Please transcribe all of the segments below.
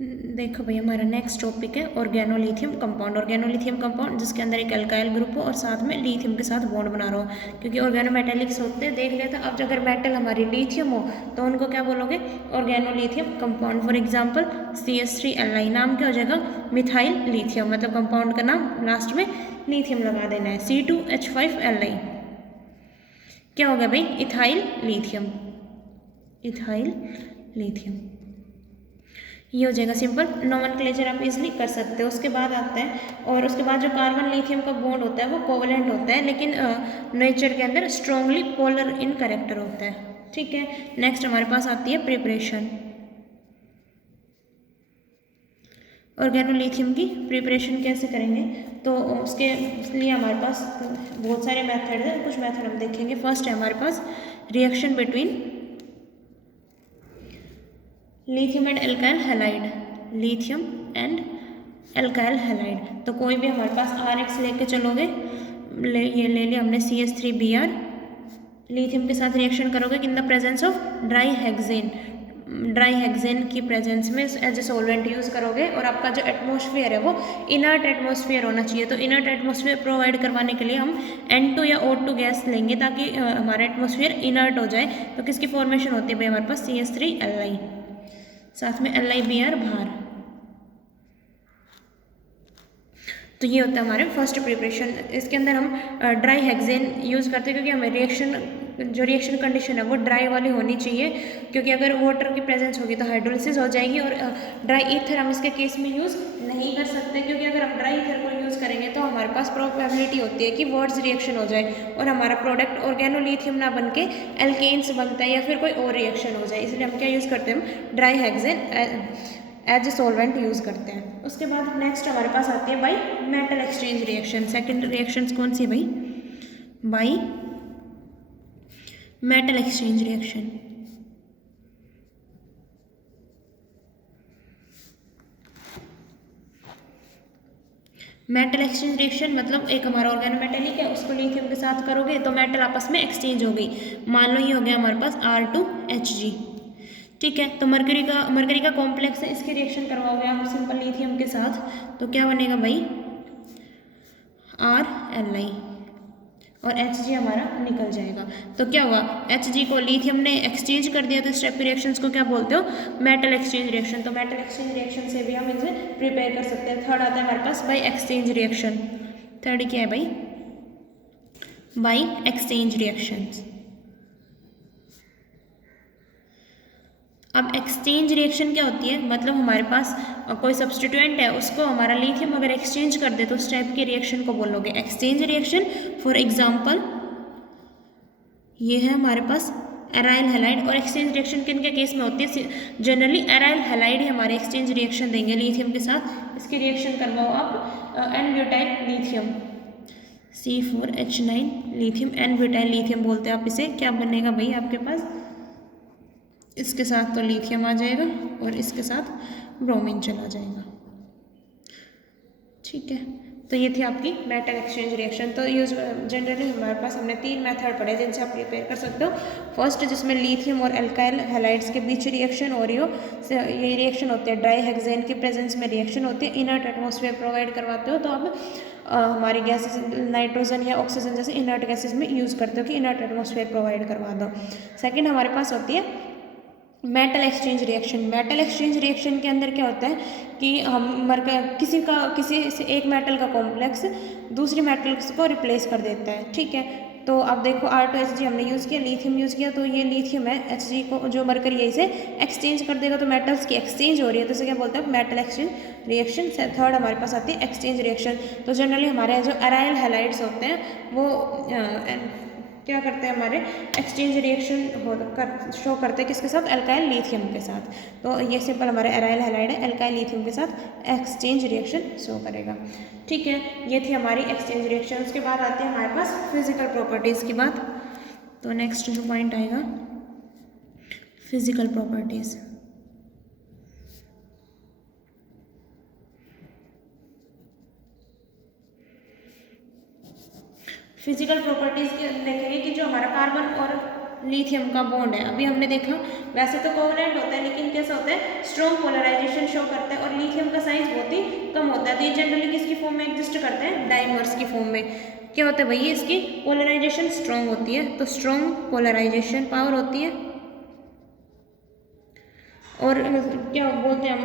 देखो भाई हमारा नेक्स्ट टॉपिक है ऑर्गेनोलिथियम कंपाउंड। ऑर्गेनोलिथियम कंपाउंड जिसके अंदर एक अल्काइल ग्रुप हो और साथ में लिथियम के साथ बॉन्ड बना रहा हो, क्योंकि ऑर्गेनोमेटेलिक्स होते हैं देख लिया था। अब अगर मेटल हमारी लिथियम हो तो उनको क्या बोलोगे, organolithium compound. For example CH3Li नाम क्या हो जाएगा, मिथाइल लिथियम, मतलब कंपाउंड का नाम लास्ट में लिथियम लगा देना है। C2H5Li क्या होगा भाई, इथाइल लिथियम, इथाइल लिथियम। ये हो जाएगा सिंपल नोमेनक्लेचर, आप इजिली कर सकते हो। उसके बाद आता है, और उसके बाद जो कार्बन लिथियम का बॉन्ड होता है वो कोवलेंट होता है, लेकिन नेचर के अंदर स्ट्रॉन्गली पोलर इन कैरेक्टर होता है। ठीक है, नेक्स्ट हमारे पास आती है प्रिपरेशन। ऑर्गेनोलिथियम की प्रिपरेशन कैसे करेंगे, तो उसके लिए हमारे पास बहुत सारे मेथड हैं, कुछ मेथड हम देखेंगे। फर्स्ट है हमारे पास reaction between lithium and alkyl halide, lithium and alkyl halide. तो कोई भी हमारे पास RX लेके चलोगे, ये ले लिया हमने CH3Br, लिथियम के साथ रिएक्शन करोगे in the presence of dry hexane, dry hexane की प्रेजेंस में एज ए सॉल्वेंट यूज़ करोगे। और आपका जो एटमॉस्फेयर है वो इनर्ट एटमॉस्फेयर होना चाहिए। तो इनर्ट एटमॉस्फेयर प्रोवाइड करवाने के लिए हम N2 या O2 गैस लेंगे, ताकि हमारा एटमॉस्फेयर इनर्ट हो जाए। तो किसकी फॉर्मेशन होती है भाई, हमारे पास CH3Li, साथ में LiBr बाहर। तो ये होता है हमारे फर्स्ट प्रिपरेशन। इसके अंदर हम ड्राई हेक्सेन यूज़ करते हैं, क्योंकि हमें रिएक्शन कंडीशन है वो ड्राई वाली होनी चाहिए, क्योंकि अगर वाटर की प्रेजेंस होगी तो हाइड्रोलिसिस हो जाएगी। और ड्राई ईथर हम इसके केस में यूज़ नहीं कर सकते, क्योंकि अगर हम ड्राई ईथर को यूज़ करेंगे तो हमारे पास प्रोबेबिलिटी होती है कि वर्ड्स रिएक्शन हो जाए और हमारा प्रोडक्ट ऑर्गेनोलिथियम ना बन के एल्केन्स बनता है या फिर कोई और रिएक्शन हो जाए। इसलिए हम क्या यूज़ करते हैं, dry hexane as a solvent use करते हैं। उसके बाद नेक्स्ट हमारे पास आती है by metal exchange reaction. Second reaction कौन सी है भाई, by metal exchange reaction. Metal exchange reaction मतलब एक हमारा ऑर्गेनोमेटेलिक है, उसको लिथियम के साथ करोगे तो मेटल आपस में एक्सचेंज हो गई। मान लो ये हो गया हमारे पास R2Hg। ठीक है, तो मरकरी का कॉम्प्लेक्स है, इसकी रिएक्शन करवाओगे आप सिंपल लिथियम के साथ, तो क्या बनेगा भाई, RLi, और Hg हमारा निकल जाएगा। तो क्या हुआ, Hg को लिथियम ने एक्सचेंज कर दिया, तो इस टाइप की रिएक्शंस को क्या बोलते हो, मेटल एक्सचेंज रिएक्शन। तो मेटल एक्सचेंज रिएक्शन से भी हम इसे प्रिपेयर कर सकते हैं। थर्ड आता है हमारे पास बाई एक्सचेंज रिएक्शन। थर्ड क्या है भाई, बाई एक्सचेंज रिएक्शंस। अब एक्सचेंज रिएक्शन क्या होती है, मतलब हमारे पास कोई सब्सटीट्यूएंट है, उसको हमारा लिथियम अगर एक्सचेंज कर दे तो उस टाइप की रिएक्शन को बोलोगे एक्सचेंज रिएक्शन। फॉर एग्जांपल ये है हमारे पास एराइल हैलाइड। और एक्सचेंज रिएक्शन किन के केस में होती है, जनरली एराइल हैलाइड ही हमारे एक्सचेंज रिएक्शन देंगे लिथियम के साथ। इसकी रिएक्शन करवाओ आप n butyl lithium, C4H9 lithium, n butyl lithium बोलते हैं आप इसे। क्या बनेगा भाई आपके पास, इसके साथ तो लिथियम आ जाएगा और इसके साथ ब्रोमीन चला जाएगा। ठीक है, तो ये थी आपकी मेटल एक्सचेंज रिएक्शन। तो यूज जनरली हमारे पास हमने 3 मेथड पढ़े जिनसे आप प्रिपेयर कर सकते हो। फर्स्ट जिसमें लिथियम और एल्काइल हैलाइड्स के बीच रिएक्शन हो रही हो, ये रिएक्शन होती है ड्राई हेक्सेन की प्रेजेंस में रिएक्शन होती है। इनर्ट एटमॉस्फेयर प्रोवाइड करवाते हो तो आप हमारी गैसेस नाइट्रोजन या ऑक्सीजन जैसे इनर्ट गैसेस में यूज़ करते हो कि इनर्ट एटमॉस्फेयर प्रोवाइड करवा दो। सेकेंड हमारे पास होती है metal exchange reaction. Metal exchange reaction के अंदर क्या होता है कि हम किसी से एक मेटल का कॉम्प्लेक्स दूसरी मेटल्स को रिप्लेस कर देता है। ठीक है, तो अब देखो R2Hg हमने यूज़ किया, लिथियम यूज़ किया, तो ये लिथियम है, Hg को जो मरकरी है इसे एक्सचेंज कर देगा, तो मेटल्स की एक्सचेंज हो रही है, तो इसे क्या बोलते हैं, मेटल एक्सचेंज रिएक्शन। थर्ड हमारे पास आती है एक्सचेंज रिएक्शन। तो जनरली हमारे जो अराइल हैलाइड्स होते हैं वो क्या करते हैं, हमारे एक्सचेंज रिएक्शन शो करते हैं किसके साथ, एल्काइल लिथियम के साथ। तो ये सिंपल हमारे एराइल हैलाइड है, एल्काइल लिथियम के साथ एक्सचेंज रिएक्शन शो करेगा। ठीक है, ये थी हमारी एक्सचेंज रिएक्शन। उसके बाद आती है हमारे पास फिजिकल प्रॉपर्टीज़ की बात। तो नेक्स्ट जो पॉइंट आएगा फिजिकल प्रॉपर्टीज़। फिजिकल प्रॉपर्टीज़ देखेंगे कि जो हमारा कार्बन और लिथियम का बॉन्ड है। अभी हमने देखा वैसे तो कोवलेंट होता है, लेकिन कैसा होता है, स्ट्रॉन्ग पोलराइजेशन शो करता है और लिथियम का साइज बहुत ही कम होता है। तो ये जनरली किसकी फॉर्म में एग्जिस्ट करते हैं, डाइमर्स की फॉर्म में। क्या होता है भाई, इसकी पोलराइजेशन स्ट्रॉन्ग होती है, तो स्ट्रॉन्ग पोलराइजेशन पावर होती है। और क्या बोलते हैं हम,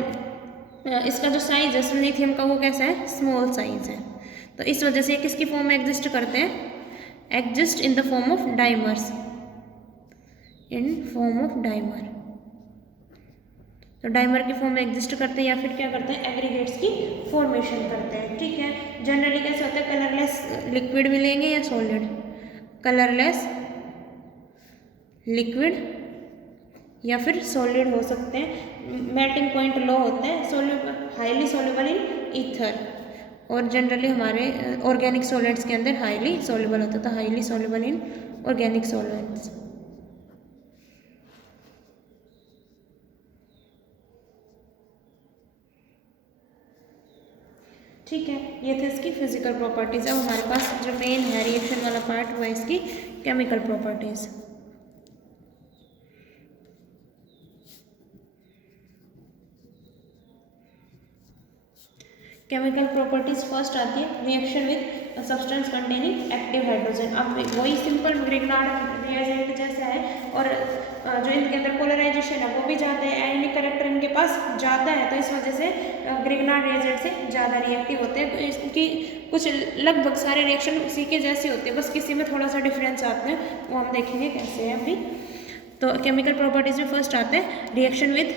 इसका जो साइज है लिथियम का वो कैसा है, स्मॉल साइज है। तो इस वजह से ये किसकी फॉर्म में एग्जिस्ट करते हैं, exist in the form of dimers, in form of dimer. तो डाइमर की फॉर्म में एग्जिस्ट करते हैं या फिर क्या करते हैं, एग्रीगेट्स की फॉर्मेशन करते हैं। ठीक है, जनरली कैसे होता है, कलरलेस लिक्विड मिलेंगे या सॉलिड, कलरलेस लिक्विड या फिर सॉलिड हो सकते हैं। मेल्टिंग पॉइंट लो होते हैं, soluble highly soluble in ether, और जनरली हमारे ऑर्गेनिक सॉलिड्स के अंदर हाईली सोल्यूबल होता था, highly soluble in organic solids. ठीक है, ये थे इसकी फिजिकल प्रॉपर्टीज। अब हमारे पास जो मेन है रिएक्शन वाला पार्ट हुआ इसकी chemical properties. Chemical properties first आती है reaction with substance containing active hydrogen. अब वही सिंपल ग्रिग्नार्ड रिएजेंट जैसा है, और जो इनके अंदर पोलराइजेशन है वो भी ज़्यादा है, आयनिक कैरेक्टर इनके पास ज़्यादा है, तो इस वजह से ग्रिग्नार्ड रिएजेंट से ज़्यादा रिएक्टिव होते हैं। तो इसकी कुछ लगभग सारे रिएक्शन उसी के जैसे होते हैं, बस किसी में थोड़ा सा डिफरेंस आता है, वो हम देखेंगे कैसे है अभी। तो केमिकल प्रॉपर्टीज में फर्स्ट आते हैं reaction with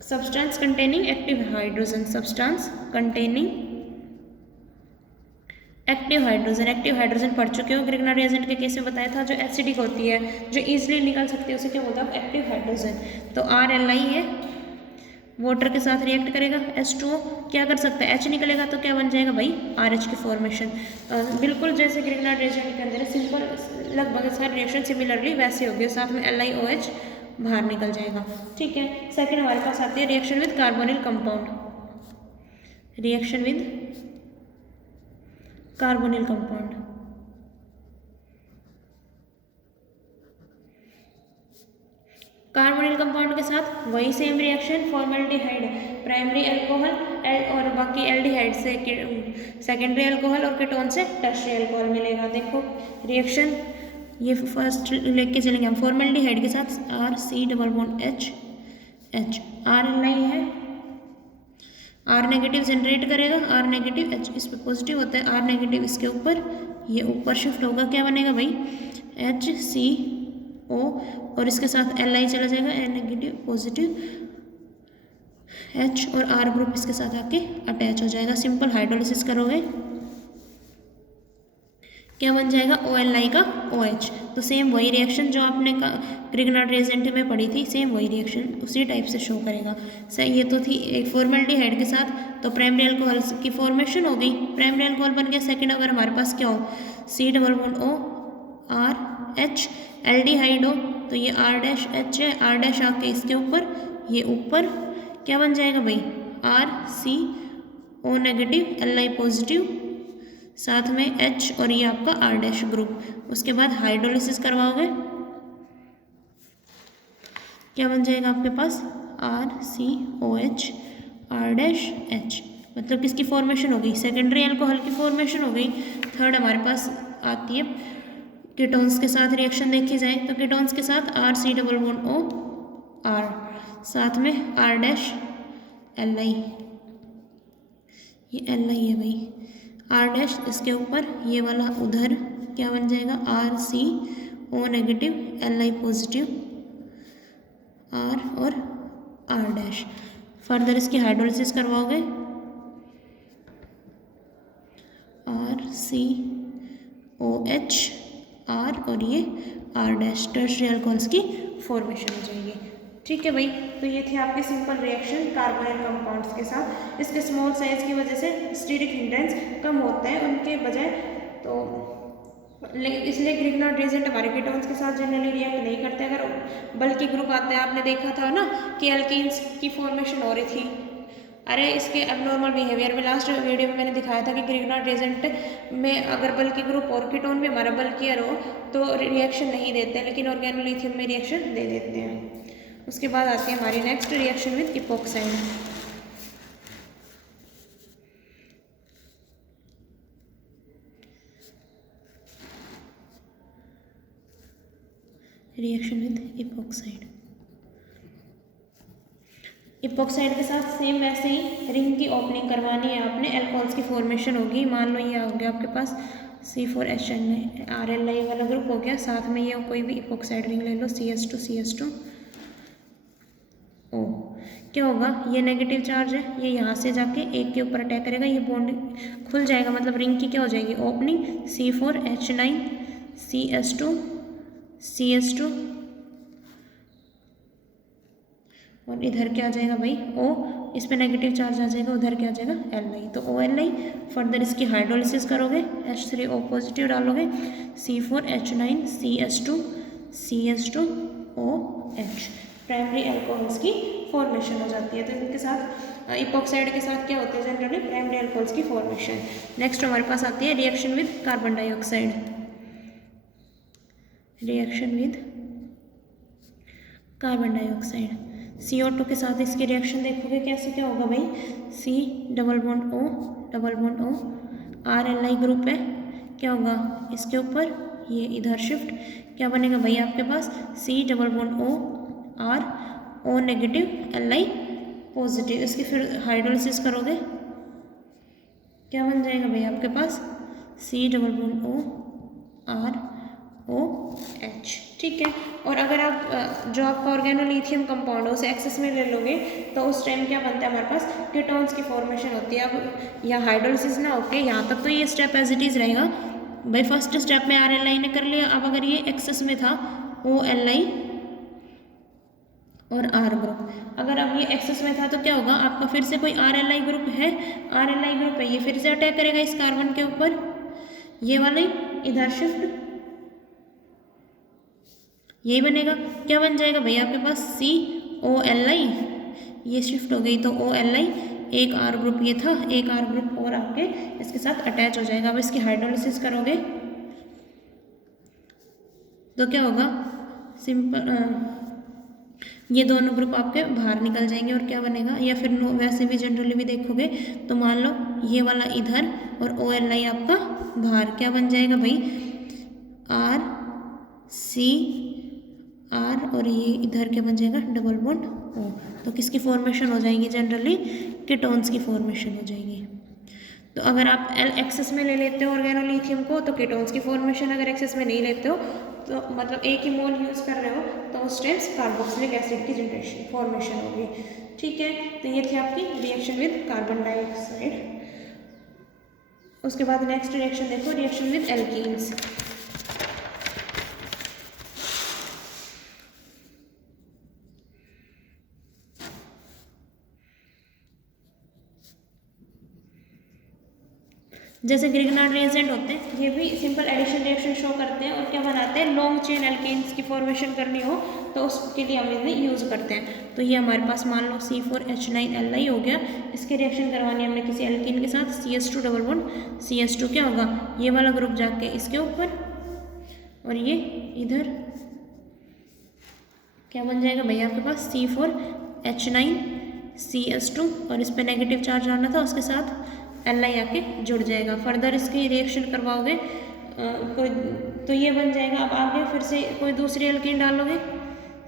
substance containing active hydrogen, substance containing active hydrogen. Active hydrogen पढ़ चुके हो, ग्रिग्नार्ड रिएजेंट के केस में बताया था, जो एसिडिक होती है, जो इजीली निकल सकती है, उसे क्या बोलते हैं, एक्टिव हाइड्रोजन। तो RLI है, वाटर के साथ रिएक्ट करेगा, H2O क्या कर सकता है, H निकलेगा तो क्या बन जाएगा भाई, RH की फॉर्मेशन। बिल्कुल जैसे ग्रिग्नार्ड रिएजेंट के अंदर सिंपल लगभग सारे रिएक्शन सिमिलरली वैसे होगी, साथ में LiOH बाहर निकल जाएगा। ठीक है, सेकंड हमारे पास आती है reaction with carbonyl compound, reaction with carbonyl compound. Carbonyl compound के साथ वही same reaction, formaldehyde primary alcohol और बाकी एल्डिहाइड से सेकेंडरी अल्कोहल और कीटोन से टर्शियरी अल्कोहल मिलेगा। देखो रिएक्शन ये फर्स्ट लेके चलेंगे हम, फॉर्मेल्डिहाइड के साथ RC≡H, RLI है, R नेगेटिव जनरेट करेगा, R नेगेटिव H इस पे पॉजिटिव होता है, R नेगेटिव इसके ऊपर, ये ऊपर शिफ्ट होगा, क्या बनेगा भाई, HCO, और इसके साथ Li चला जाएगा, N नेगेटिव पॉजिटिव, H और R ग्रुप इसके साथ आके अटैच हो जाएगा। सिंपल हाइड्रोलिसिस करोगे क्या बन जाएगा, OLI का OH। तो सेम वही रिएक्शन जो आपने ग्रिग्नार्ड रिएजेंट में पढ़ी थी, सेम वही रिएक्शन उसी टाइप से शो करेगा। सही, ये तो थी एक फॉर्मेल्डिहाइड के साथ, तो प्राइमरी अल्कोहल की फॉर्मेशन हो गई, प्राइमरी अल्कोहल बन गया। सेकंड अगर हमारे पास क्या हो, C≡O RH, एल्डिहाइड हो तो ये R' है, R' आके इसके ऊपर, ये ऊपर क्या बन जाएगा भाई, RCO नेगेटिव, Li पॉजिटिव, साथ में H और ये आपका R' ग्रुप। उसके बाद हाइड्रोलिसिस करवाओगे, क्या बन जाएगा आपके पास, RCOH R'H, मतलब किसकी फॉर्मेशन हो गई, सेकेंडरी अल्कोहल की फॉर्मेशन हो गई। थर्ड हमारे पास आती है कीटोन्स के साथ रिएक्शन देखी जाए, तो कीटोन्स के साथ RC≡O R, साथ में R', Li, ये Li है भाई, R' इसके ऊपर, ये वाला उधर क्या बन जाएगा, RCO negative, Li positive, R और R'। फर्दर इसकी हाइड्रोलिसिस करवाओगे, RCOH R और ये R', टर्शियरी अल्कोहल्स की फॉर्मेशन हो जाएगी। ठीक है भाई, तो ये थे आपके सिंपल रिएक्शन कार्बोनिल कंपाउंड्स के साथ। इसके स्मॉल साइज की वजह से स्टीरिक हिंड्रेंस कम होता है उनके बजाय, तो इसलिए ग्रिग्नार्ड रिएजेंट हमारे कीटोन्स के साथ जनरली रिएक्ट नहीं करते। अगर बल्कि ग्रुप आता है, आपने देखा था ना कि एल्कीन्स की फॉर्मेशन हो रही थी, अरे इसके अबनॉर्मल बिहेवियर में लास्ट वीडियो में मैंने दिखाया था कि ग्रिग्नार्ड रिएजेंट में अगर बल्कि ग्रुप और कीटोन में हमारा बल्कियर हो तो रिएक्शन नहीं देते, लेकिन ऑर्गेनोलिथियम में रिएक्शन दे देते हैं। उसके बाद आती है हमारी next reaction with epoxide. Reaction with epoxide. Epoxide के साथ सेम वैसे ही रिंग की ओपनिंग करवानी है आपने, अल्कोहल्स की फॉर्मेशन होगी। मान लो ये हो गया आपके पास C4H10RLI वाला ग्रुप हो गया, साथ में ये कोई भी इपोक्साइड रिंग ले लो CS2 O। क्या होगा, ये नेगेटिव चार्ज है, ये यहाँ से जाके एक के ऊपर अटैक करेगा, ये बॉन्ड खुल जाएगा, मतलब रिंग की क्या हो जाएगी ओपनिंग, C4H9 CS2 और इधर क्या आ जाएगा भाई O, इस पे नेगेटिव चार्ज आ जाएगा, उधर क्या आ जाएगा Li, तो OLi। फर्दर इसकी हाइड्रोलिसिस करोगे, H3O पॉजिटिव डालोगे, C4H9 CS2 OH, primary alcohols की फॉर्मेशन हो जाती है। तो इनके साथ इपोक्साइड के साथ क्या होते हैं जनरली, प्राइमरी अल्कोहल्स की फॉर्मेशन। नेक्स्ट हमारे पास आती है reaction with carbon dioxide. Reaction with carbon dioxide, CO2 के साथ इसकी रिएक्शन देखोगे कैसे क्या होगा भाई, C double bond O RLI group है, क्या होगा इसके ऊपर, ये इधर शिफ्ट, क्या बनेगा भाई आपके पास C double bond O R O negative Li positive. इसकी फिर हाइड्रोलिसिस करोगे, क्या बन जाएगा भाई आपके पास C double bond O R OH, ठीक है। और अगर आप जो आपका ऑर्गेनोलिथियम कंपाउंड है उसे एक्सेस में ले लोगे तो उस टाइम क्या बनता है हमारे पास, कीटोन्स की फॉर्मेशन होती है। अब यहाँ हाइड्रोलिसिस ना होके यहाँ तक तो ये स्टेप एज इट इज़ रहेगा भाई, फर्स्ट स्टेप में RLI ने कर लिया। अब अगर ये एक्सेस में था OLI और R ग्रुप, अगर अब ये एक्सेस में था तो क्या होगा आपका, फिर से कोई RLI ग्रुप है, ये फिर से अटैक करेगा इस कार्बन के ऊपर, ये वाला इधर शिफ्ट, यही बनेगा, क्या बन जाएगा भैया आपके पास COLI, ये शिफ्ट हो गई तो OLI, एक R ग्रुप ये था, एक R ग्रुप और आपके इसके साथ अटैच हो जाएगा। अब इसकी हाइड्रोलिसिस करोगे तो क्या होगा, सिंपल ये दोनों ग्रुप आपके बाहर निकल जाएंगे और क्या बनेगा, या फिर वैसे भी जनरली भी देखोगे तो मान लो ये वाला इधर और OLI आपका बाहर, क्या बन जाएगा भाई R और ये इधर क्या बन जाएगा डबल बॉन्ड O। तो किसकी फॉर्मेशन हो जाएगी जनरली, कीटोन्स की फॉर्मेशन हो जाएगी। तो अगर आप एक्सेस में ले लेते हो ऑर्गेनोलिथियम को तो कीटोन्स की फॉर्मेशन, अगर एक्सेस में नहीं लेते हो तो मतलब एक ही मोल यूज़ कर रहे हो तो उस टाइम कार्बोक्सिलिक एसिड की जनरेशन फॉर्मेशन होगी, ठीक है। तो ये थी आपकी रिएक्शन विद कार्बन डाइऑक्साइड। उसके बाद नेक्स्ट रिएक्शन देखो, रिएक्शन विद एल्कीन्स। जैसे ग्रिग्नार्ड रिएजेंट होते हैं, ये भी सिंपल एडिशन रिएक्शन शो करते हैं और क्या बनाते हैं, लॉन्ग चेन एल्केन्स की फॉर्मेशन करनी हो तो उसके लिए हम इन्हें यूज़ करते हैं। तो ये हमारे पास मान लो C4H9Li हो गया, इसके रिएक्शन करवानी है हमने किसी एल्कीन के साथ, CS2 डबल बॉन्ड CS2, क्या होगा ये वाला ग्रुप जाके इसके ऊपर और ये इधर, क्या बन जाएगा भैया आपके पास C4H9 CS2 और इस पर नेगेटिव चार्ज आना था, उसके साथ Li आके जुड़ जाएगा। फर्दर इसकी रिएक्शन करवाओगे कोई तो ये बन जाएगा। अब आगे फिर से कोई दूसरी एल्कीन डालोगे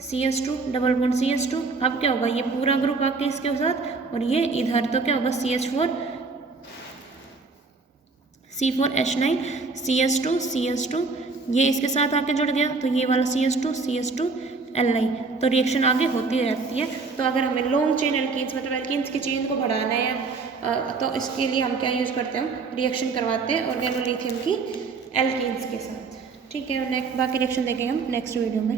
CS2 डबल बॉन्ड CS2, अब क्या होगा ये पूरा ग्रुप आके इसके साथ और ये इधर, तो क्या होगा C4H9 CS2 ये इसके साथ आके जुड़ गया तो ये वाला CS2 Li, तो रिएक्शन आगे होती रहती है। तो अगर हमें लॉन्ग चेन एल्कीन्स मतलब एल्कीन्स की चेन को बढ़ाना है तो इसके लिए हम क्या यूज़ करते हैं, रिएक्शन करवाते हैं ऑर्गेनोलिथियम की एल्कीन्स के साथ, ठीक है। नेक्स्ट बाकी रिएक्शन देखेंगे हम नेक्स्ट वीडियो में।